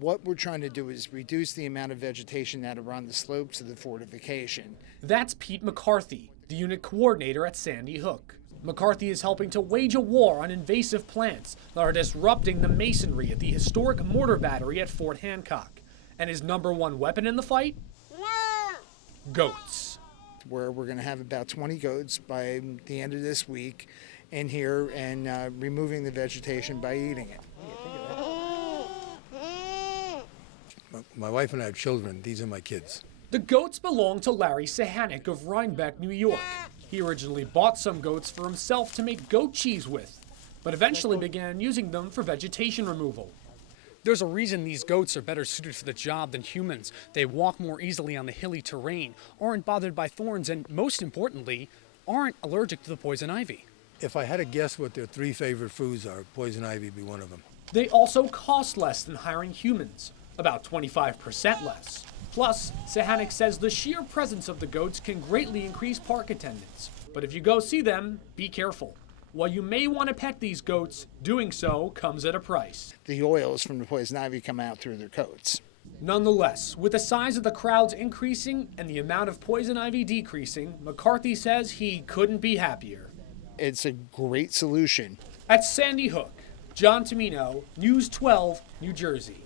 What we're trying to do is reduce the amount of vegetation that are on the slopes of the fortification. That's Pete McCarthy, the unit coordinator at Sandy Hook. McCarthy is helping to wage a war on invasive plants that are disrupting the masonry at the historic mortar battery at Fort Hancock. And his number one weapon in the fight? Goats. Where we're going to have about 20 goats by the end of this week in here and removing the vegetation by eating it. My wife and I have children. These are my kids. The goats belong to Larry Sahanick of Rhinebeck, New York. He originally bought some goats for himself to make goat cheese with, but eventually began using them for vegetation removal. There's a reason these goats are better suited for the job than humans. They walk more easily on the hilly terrain, aren't bothered by thorns, and most importantly, aren't allergic to the poison ivy. If I had to guess what their 3 favorite foods are, poison ivy would be one of them. They also cost less than hiring humans, about 25% less. Plus, Sahanick says the sheer presence of the goats can greatly increase park attendance. But if you go see them, be careful. While you may want to pet these goats, doing so comes at a price. The oils from the poison ivy come out through their coats. Nonetheless, with the size of the crowds increasing and the amount of poison ivy decreasing, McCarthy says he couldn't be happier. It's a great solution. At Sandy Hook, John Tomino, News 12, New Jersey.